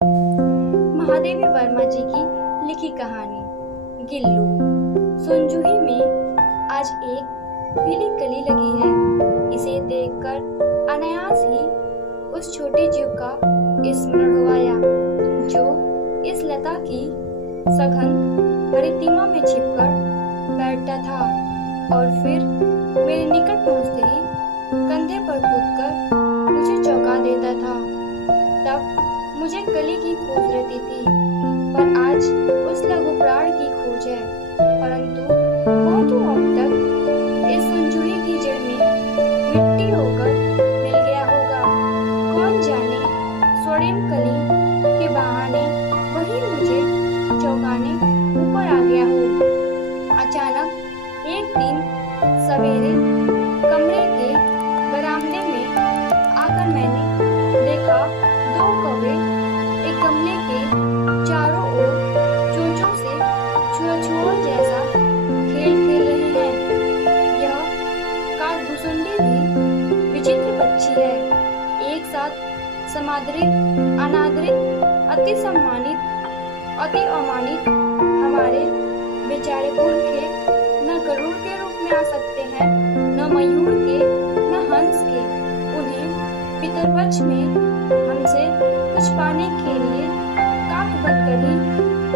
महादेवी वर्मा जी की लिखी कहानी गिल्लू। सोनजूही में आज एक पीली कली लगी है। इसे देखकर अनायास ही उस छोटे जीव का स्मरण हो आया जो इस लता की सघन हरितिमा में छिपकर बैठता था और फिर मेरे निकट पहुंचते ही कंधे पर कूदकर मुझे चौंका देता था। तब मुझे कली की खोज रहती थी, पर आज उस लघु प्राण की खोज है। परंतु वह तो अब तक इस संजूही की जड़ में मिट्टी होकर मिल गया होगा। कौन जाने स्वर्णिम कली के बहाने वही मुझे चौंकाने ऊपर आ गया हो। अचानक एक दिन सवेरे कमरे के बरामदे में आकर मैंने देखा दो कौवे एक गमले के चारों ओर चोंचों से छुआ-छुआ जैसा खेल खेल रहे हैं। यह काकभुसुंडी भी विचित्र पक्षी है। एक साथ समादरित, अनादरित, अति सम्मानित, अति अमानित हमारे बेचारे पुरखे न गरुड़ के रूप में आ सकते हैं, न मयूर के, न हंस के। उन्हें पितरपक्ष में हमसे कुछ पाने के लिए काक बनकर ही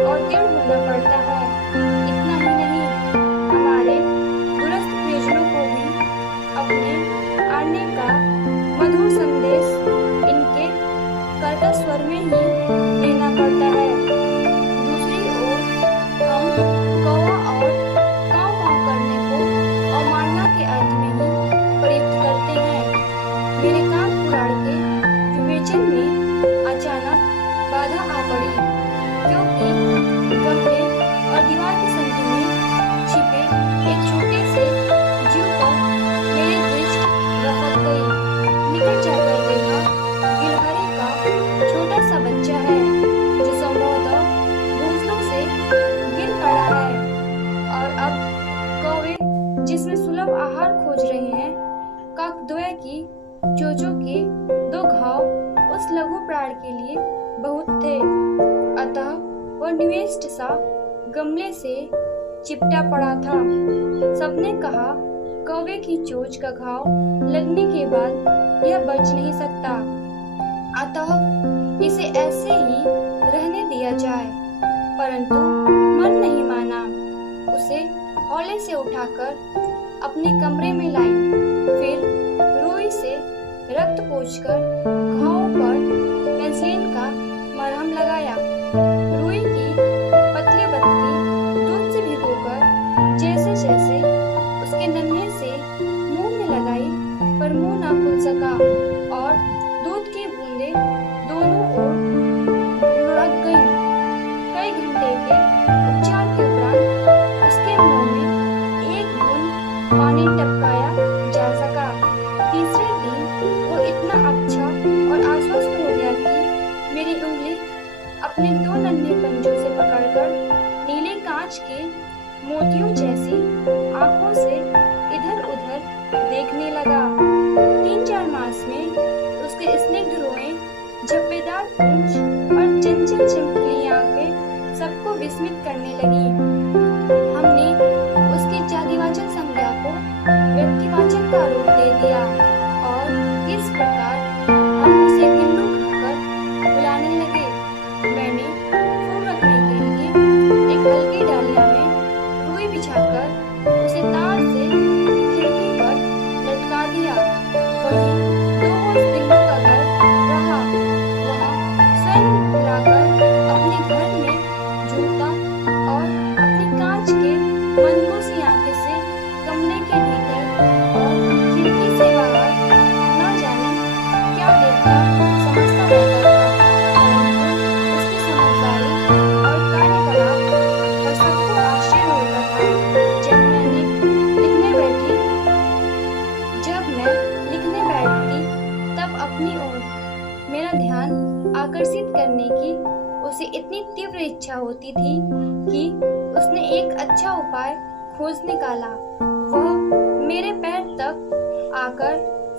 और दृढ़ होना पड़ता है। इतना ही नहीं, हमारे दूरस्थ परिजनों को भी अपने आने का मधुर संदेश इनके कर्कश स्वर में ही देना पड़ता है। दूसरी ओर हम कौवा और काव काव करने को अवमानना के अर्थ में ही प्रयुक्त करते हैं। मेरे कान पुराण के विवेचन में अचानक बाधा आ पड़ी, क्योंकि गमले और दीवार की संधि में छिपे एक छोटे से जीव पर मेरी दृष्टि रखत गई। निकट जाकर देखा, गिलहरी का छोटा सा बच्चा है जो संभवतः घोंसलों से गिर पड़ा है। और अब कौवे जिसमें सुलभ आहार खोज रहे हैं, काकद्वय की चोंचों के दो घाव उस लघु प्राण के लिए बहुत थे। अतः वह निविष्ट सा गमले से चिपटा पड़ा था। सबने कहा कौवे की चोंच का घाव लगने के बाद यह बच नहीं सकता, अतः इसे ऐसे ही रहने दिया जाए। परंतु मन नहीं माना। उसे हौले से उठाकर अपने कमरे में लाई, फिर रुई से रक्त पोंछकर घाव पर पेंसिलिन का मरहम लगाया। रुई की पतली बत्ती दूध से भिगोकर जैसे जैसे उसके नन्हे से मुंह में लगाई, पर मुंह ना खुल सका और दूध की बूंदें दोनों ओर लुढ़क गईं। कई घंटे के उपचार के उपरांत उसके मुंह में एक बूंद पानी टपकाया जा सका। तीसरे दिन वो इतना अच्छा और आश्वस्त हो गया कि मेरी उंगली अपने दो नन्हे पंजों से पकड़कर नीले कांच के मोतियों जैसी आंखों से इधर उधर देखने लगा। 3-4 मास में उसके स्निग्ध रोएं, झब्बेदार पूंछ और चंचल चमकीली आंखें सबको विस्मित करने लगी। हमने उसकी जातिवाचक संज्ञा को व्यक्तिवाचक का रूप दे दिया और इस प्रकार हम उसे गिल्लू कहकर बुलाने लगे। मैंने फूल रखने के लिए एक हल्की डालिया में रुई बिछाकर उसे तार से खिड़की पर लटका दिया। वहीं 2 वर्ष गिल्लू का घर रहा। वहाँ स्वयं लाकर अपने घर में झूलता और अपनी कांच के मनकोसी आंखें से कमरे के भीतर और खिड़की से बाहर न जाने क्या देखता समझता रहता था। परंतु उसकी समझदारी और कार्यकलाप पर सबको आश्चर्य होता था। जब मैं लिखने बैठती तब अपनी ओर मेरा ध्यान आकर्षित करने की उसे इतनी तीव्र इच्छा होती थी कि उसने एक अच्छा उपाय खोज निकाला। वह मेरे पैर तक आकर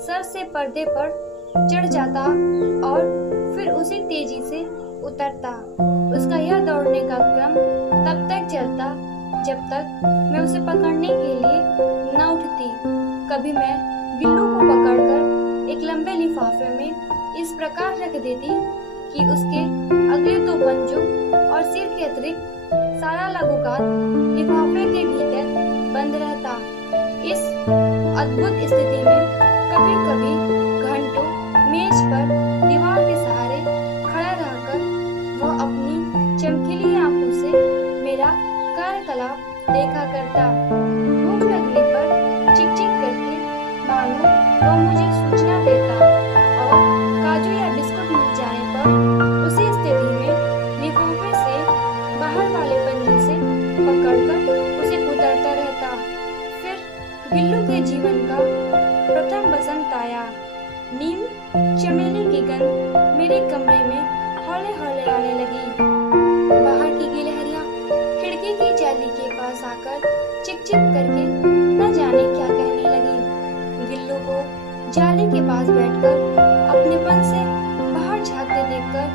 सर से पर्दे पर चढ़ जाता और फिर उसे तेजी से उतरता। उसका यह दौड़ने का क्रम तब तक चलता जब तक मैं उसे पकड़ने के लिए न उठती। कभी मैं गिल्लू को पकड़कर एक लंबे लिफाफे में इस प्रकार रख देती कि उसके अगले दो पंजों और सिर के अतिरिक्त सारा लघुकात लिफाफे के भीतर बंद रहता। इस अद्भुत स्थिति में कभी कभी घंटों मेज पर दीवार के सहारे खड़ा रहकर वह अपनी चमकीली आंखों से मेरा कार्यकलाप देखा करता। भूख लगने पर चिक चिक करके मानो वह मुझे सूचना देता और काजू या बिस्कुट मिल जाने पर उसी स्थिति में लिफाफे से बाहर वाले पंजे से पकड़कर उसे कुतरता रहता। फिर गिल्लू के जीवन का प्रथम बसंत आया। नीम चमेली की गंध मेरे कमरे में हौले हौले आने लगी। बाहर की गिलहरियां खिड़की की जाली के पास आकर चिक चिक करके न जाने क्या कहने लगी। गिल्लू को जाली के पास बैठकर अपनेपन से बाहर झांकते देखकर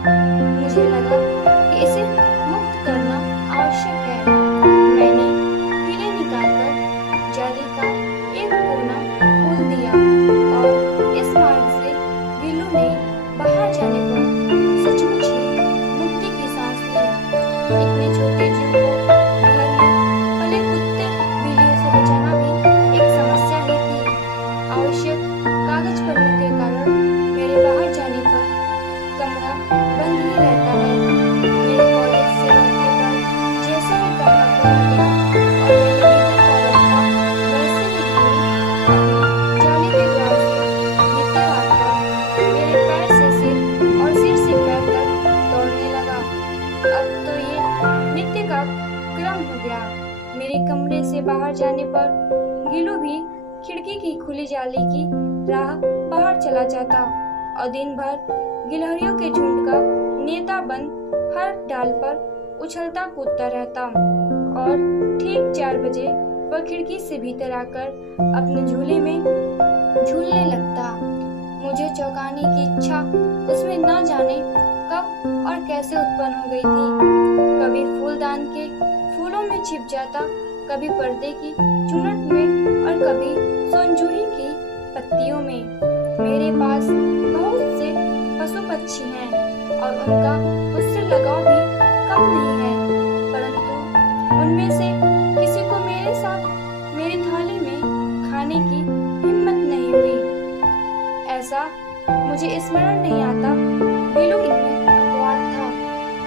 मुझे लगा कि इसे मुक्त करना आवश्यक है। मैंने कीले निकालकर जाली का एक कोना खोल दिया और इस मार्ग से गिल्लू ने बाहर जाने पर सचमुच ही मुक्ति की सांस ली। इतने छोटे जीव को घर में पले कुत्ते बिल्लियों से बचाना भी एक समस्या ही थी। आवश्यक कागज पन्नों के कारण मेरे बाहर जाने पर कमरा बंद ही रहता है। मेरे कॉलेज से लौटने पर जैसे ही कमरा खोला गया और मैंने भीतर कॉलेज का वैसे ही अपनी जाली के द्वार से भीतर आकर मेरे पैर से सिर और सिर से पैर तक दौड़ने लगा। अब तो ये नित्य का क्रम हो गया। मेरे कमरे से बाहर जाने पर गिल्लू भी खिड़की की खुली जाली की राह बाहर चला जाता और दिन भर गिलहरियों के झुंड का नेता बन हर डाल पर उछलता कूदता रहता और ठीक 4 बजे वह खिड़की से भीतर आकर अपने झूले में झूलने लगता। मुझे चौंकाने की इच्छा उसमें न जाने कब और कैसे उत्पन्न हो गई थी। कभी फूलदान के फूलों में छिप जाता, कभी पर्दे की चुनट में और कभी सोनजूही की पत्तियों में। मेरे पास बहुत से पशु पक्षी हैं और उनका मुझसे लगाव भी कम नहीं है, परंतु उनमें से किसी को मेरे साथ मेरी थाली में खाने की हिम्मत नहीं हुई। ऐसा मुझे स्मरण नहीं आता गिल्लू इनमें अपवाद था।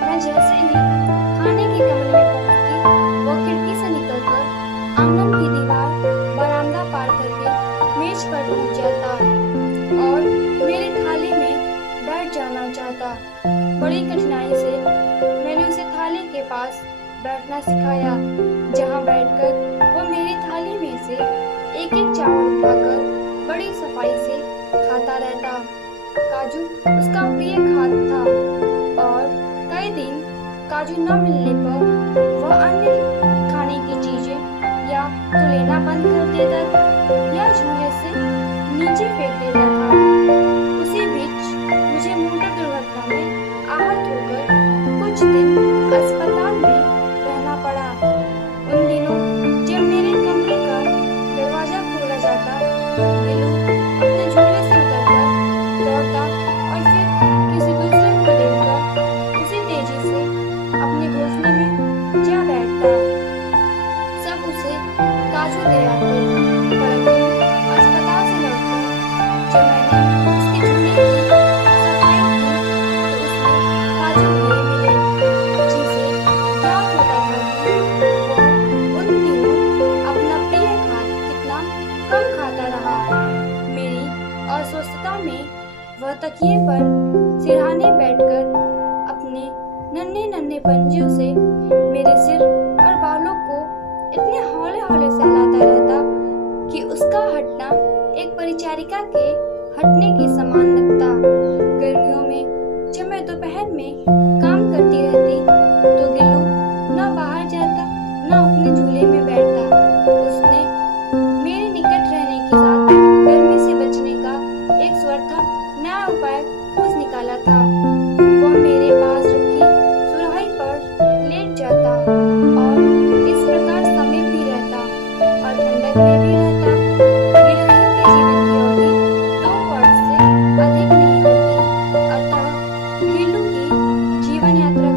मैं जैसे ही खाने के कमरे में पहुंचती, वो खिड़की से निकलकर आंगन की दीवार बरामदा पार करके मेज पर पहुंच जाता और मेरी थाली में बैठ जाना चाहता। बड़ी कठिनाई से मैंने उसे थाली के पास बैठना सिखाया, जहां बैठकर वो मेरी थाली में से एक एक चावल उठाकर बड़ी सफाई से खाता रहता। काजू उसका प्रिय खाद्य था और कई दिन काजू न मिलने पर वह अन्य खाने की चीजें या तो लेना बंद कर देता या झूले से नीचे फेंक देता था। उसी बीच मुझे मोटर दुर्घटना में आहत होकर कुछ दिन अस्पताल में रहना पड़ा। उन दिनों जब मेरे कमरे का दरवाजा खोला जाता, गिल्लू अपने झूले से उतरकर दौड़ता और फिर किसी दूसरे को देखकर उसी तेजी से अपने घोंसले में जा बैठता। सब उसे काजू दे आते, परंतु अस्पताल से लौटकर जब मैंने उसके झूले की सफाई की तो उसमें काजू भरे मिले, जिनसे ज्ञात होता था कि वह उन दिनों अपना प्रिय खाद्य कितना कम खाता रहा। मेरी अस्वस्थता में वह तकिए पर सिरहाने बैठकर अपने नन्हे नन्हे पंजों से मेरे सिर और बालों को इतने हौले हौले सहलाता रहता कि उसका हटना एक परिचारिका के हटने के समान लगता। गर्मियों में जब मैं दोपहर में काम करती रहती तो गिल्लू न बाहर जाता न अपने झूले में बैठता। उसने मेरे निकट रहने के साथ गर्मी से बचने का एक स्वर्थक नया उपाय खोज निकाला था। वह मेरे पास रखी जीवन यात्रा